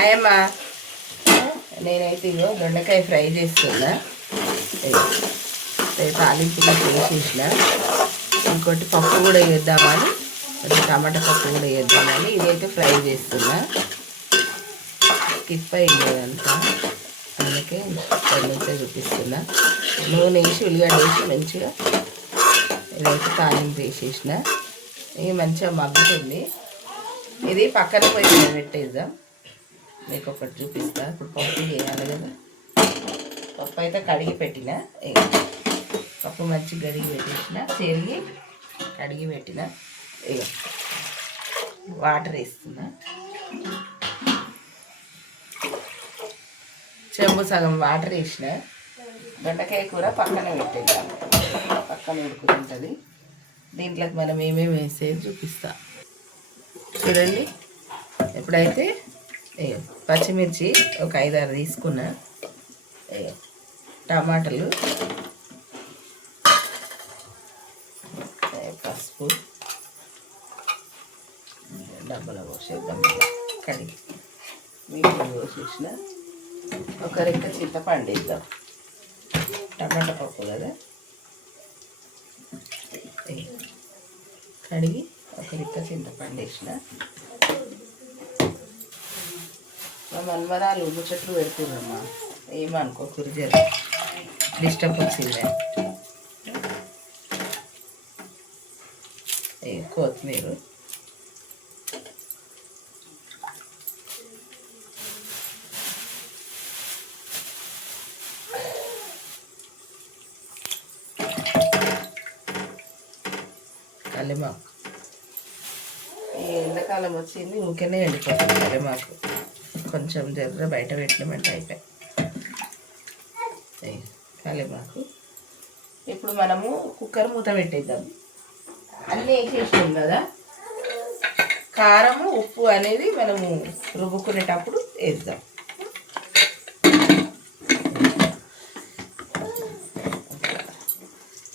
హాయమ్మా. నేనైతే ఇగో దొండకాయ ఫ్రై చేస్తున్నా. తాలింపుగా చేసేసిన. ఇంకోటి పప్పు కూడా వేద్దామని, కొంచెం టమాటా పప్పు కూడా వేద్దామని ఇదైతే ఫ్రై చేస్తున్నా. స్కిప్ అయింది అంతా, అందుకే కొంచెం చూపిస్తున్నా. నూనె వేసి ఉల్లిగడ్డ వేసి మంచిగా ఇదైతే తాలింపు వేసేసిన. ఇది మంచిగా మగ్గుతుంది. ఇది పక్కన పోయి పెట్టేద్దాం. మీకు ఒకటి చూపిస్తా. ఇప్పుడు పప్పు చేయాలి కదా. పప్పు అయితే కడిగి పెట్టిన, పప్పు మంచిగా కడిగి పెట్టేసిన, చెరిగి కడిగి పెట్టిన. ఇక వాటర్ వేస్తున్నా. చెంబు సగం వాటర్ వేసిన. దొండకాయ కూర పక్కన పెట్టేద్దాం, పక్కన ఉడుకుతుంటుంది. దీంట్లోకి మనం ఏమేమి వేసేది చూపిస్తా చూడండి. ఎప్పుడైతే పచ్చిమిర్చి ఒక 5-6 తీసుకున్నా. టమాటాలు, పసుపు డబ్బలో పోసేద్దాం. కడిగి వీటిలో పోసేసిన. ఒక రెక్క చింతపండు వేద్దాం. టమాటా పప్పు కదా. కడిగి ఒక రెక్క చింతపండు వేసిన. మా మన్మరాలు ముచ్చట్లు పెడుతుందమ్మా, ఏమనుకో కురిజలు డిస్టర్బ్ వచ్చిందే. కొత్తిమీర, కలిమాకు. ఈ ఎండాకాలం వచ్చింది, ఊరికేనే ఎండిపోతుంది కలిమాకు. కొంచెం జర్ర బయట పెట్టినమంటే అయిపోయి కలిమాకు. ఇప్పుడు మనము కుక్కర్ మూత పెట్టేద్దాం. అన్నీ వేసేసాం కదా. కారము ఉప్పు అనేది మనము రుబ్బుకునేటప్పుడు వేద్దాం.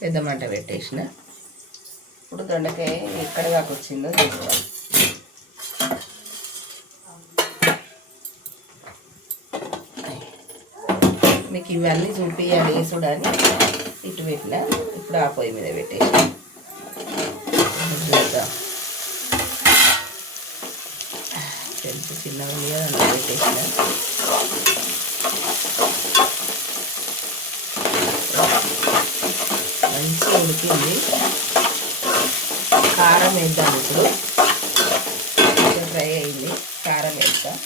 పెద్ద మంట పెట్టేసిన. ఇప్పుడు దొండకాయ ఎక్కడ దాకా వచ్చిందో చూద్దాం. మీకు ఇవన్నీ చూపించాలి వేసుడని ఇటు పెట్టిన. ఇప్పుడు ఆ పొయ్యి మీద పెట్టేసిన. చూద్దాం. తెలుసు చిన్నగా ఉంది కదా, అందులో పెట్టేసిన. మంచిగా ఉడికింది. కారం వేద్దాం. ఇప్పుడు కొంచెం ఫ్రై అయింది, కారం వేద్దాం.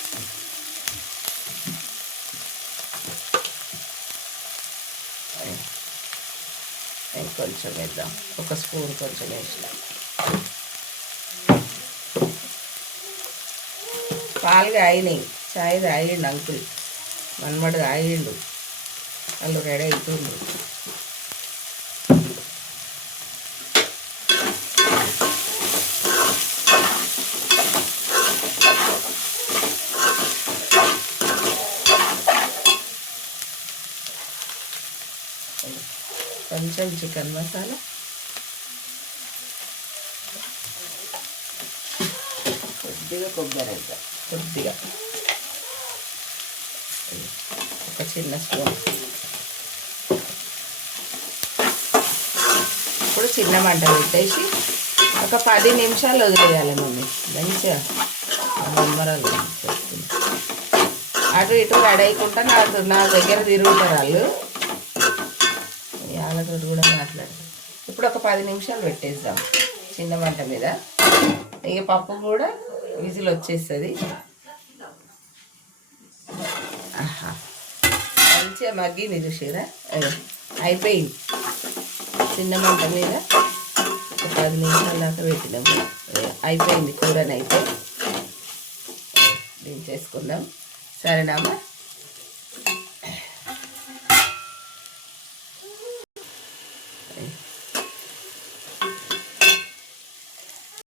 కొంచెం వేద్దాం, ఒక స్పూన్ కొంచెం వేసిన. పాలు తాగినాయి, చాయ్ తాగిండు అంకుల్, మన్మడు తాగిండు, వాళ్ళు రెడీ అవుతుండ్రు. కొంచెం చికెన్ మసాలా, కొద్దిగా కొబ్బరి వేద్దాం, కొద్దిగా ఒక చిన్న స్పూన్. ఇప్పుడు చిన్న మంట పెట్టేసి ఒక 10 నిమిషాలు వదిలేయాలి మమ్మీ. మంచిగా మమ్మరాలు అటు ఇటు రెడీ అయ్యకుండా నా దగ్గర తిరుగుతారు వాళ్ళు. వాళ్ళతో కూడా మాట్లాడతారు. ఇప్పుడు ఒక 10 నిమిషాలు పెట్టేద్దాం చిన్న మంట మీద. ఇక పప్పు కూడా విజిల్ వచ్చేస్తుంది. ఆహా, మంచిగా మగ్గింది చూసారా, అయిపోయింది. చిన్న మంట మీద ఒక 10 నిమిషాల దాకా పెట్టినాము. అయిపోయింది కూరనైతే. దించేసుకుందాం. సరేనామా.